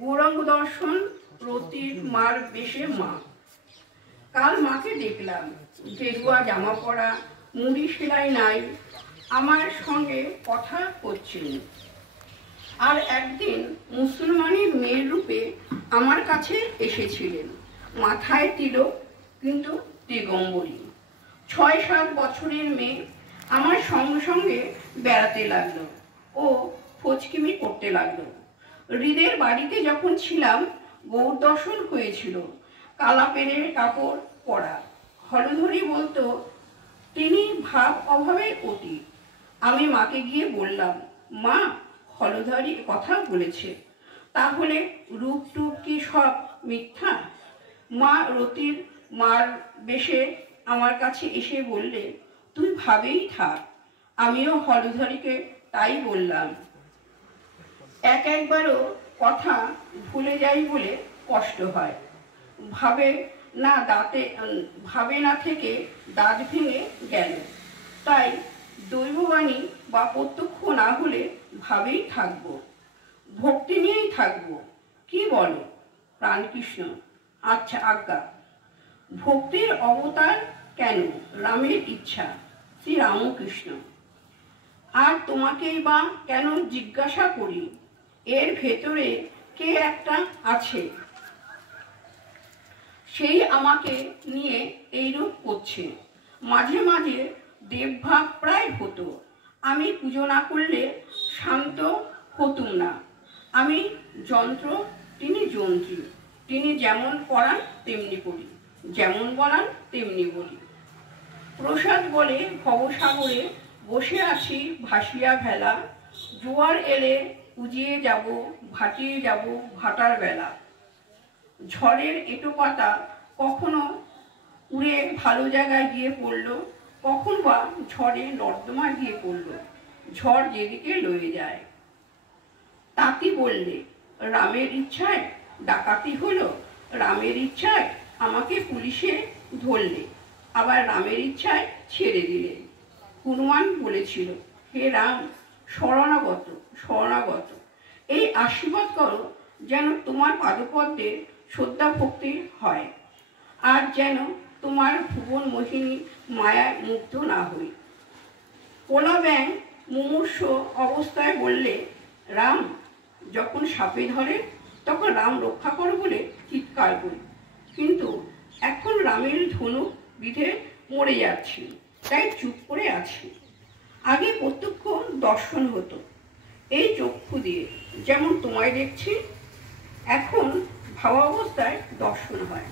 গৌরাঙ্গ দর্শন রতির মার বেশে মা। কাল মাকে দেখলাম, গেরুয়া জামা পরা, মুড়ি সেলাই নাই, আমার সঙ্গে কথা করছেন। আর একদিন মুসলমানের মেয়ের রূপে আমার কাছে এসেছিলেন, মাথায় তিলক কিন্তু দিগম্বরী। ৬-৭ বছরের মেয়ে আমার সঙ্গে সঙ্গে বেড়াতে লাগলো ও ফচকিমি করতে লাগলো। হৃদের বাড়িতে যখন ছিলাম গৌর দর্শন হয়েছিল, কালা পেনের কাপড় পরা। হলধরি বলতো তিনি ভাব অভাবে অতি। আমি মাকে গিয়ে বললাম, মা হলধরি কথা বলেছে, তাহলে রূপ টুপ কি সব মিথ্যা? মা রতির মার বেশে আমার কাছে এসে বললে, তুই ভাবেই থাক। আমিও হলধরিকে তাই বললাম। একবারও কথা ভুলে যাই বলে কষ্ট হয়। ভাবে না থেকে দাঁত ভেঙে গেল। তাই দৈববাণী বা প্রত্যক্ষ না হলে ভাবেই থাকবো, ভক্তি নিয়েই থাকবো। কি বলো প্রাণকৃষ্ণ? আচ্ছা আজ্ঞা। ভক্তির অবতার কেন? রামের ইচ্ছা, শ্রী রামকৃষ্ণ। আর তোমাকেই বা কেন জিজ্ঞাসা করি, এর ভেতরে কে একটা আছে, সেই আমাকে নিয়ে এইরূপ করছে। মাঝে মাঝে দেবভাব প্রায় হতো। আমি পুজো না করলে শান্ত হতুম না। আমি যন্ত্র, তিনি যন্ত্রী। তিনি যেমন করান তেমনি করি, যেমন বলান তেমনি বলি। প্রসাদ বলে ভবসাগরে বসে আছি ভাসিয়া ভেলা, জোয়ার এলে উজিয়ে যাব, ভাটিয়ে যাব ভাটার বেলা। ঝড়ের এঁটো পাতা কখনো উড়ে ভালো জায়গায় গিয়ে পড়ল, কখন বা ঝড়ে নর্দমা গিয়ে পড়ল। ঝড় যেদিকে লয়ে যায়। তাঁতি বললে, রামের ইচ্ছায় ডাকাতি হলো, রামের ইচ্ছায় আমাকে পুলিশে ধরলে, আবার রামের ইচ্ছায় ছেড়ে দিলে। হনুমান বলেছিল, হে রাম, শরণাগত শরণাগত, এই আশীর্বাদ করো যেন তোমার পাদপদ্মে শ্রদ্ধা ভক্তি হয়, আর যেন তোমার ভুবন মোহিনী মায়ায় মুগ্ধ না হই। পোলা ব্যাং মুমূর্ষ অবস্থায় বললে, রাম যখন সাপে ধরে তখন রাম রক্ষা করো বলে চিৎকার করি, কিন্তু এখন রামের ধনুক বিধে মরে যাচ্ছি, তাই চুপ করে আছি। আগে প্রত্যক্ষ দর্শন হতো এই চক্ষু দিয়ে, যেমন তোমায় দেখছি। এখন ভাবাবস্থায় দর্শন হয়।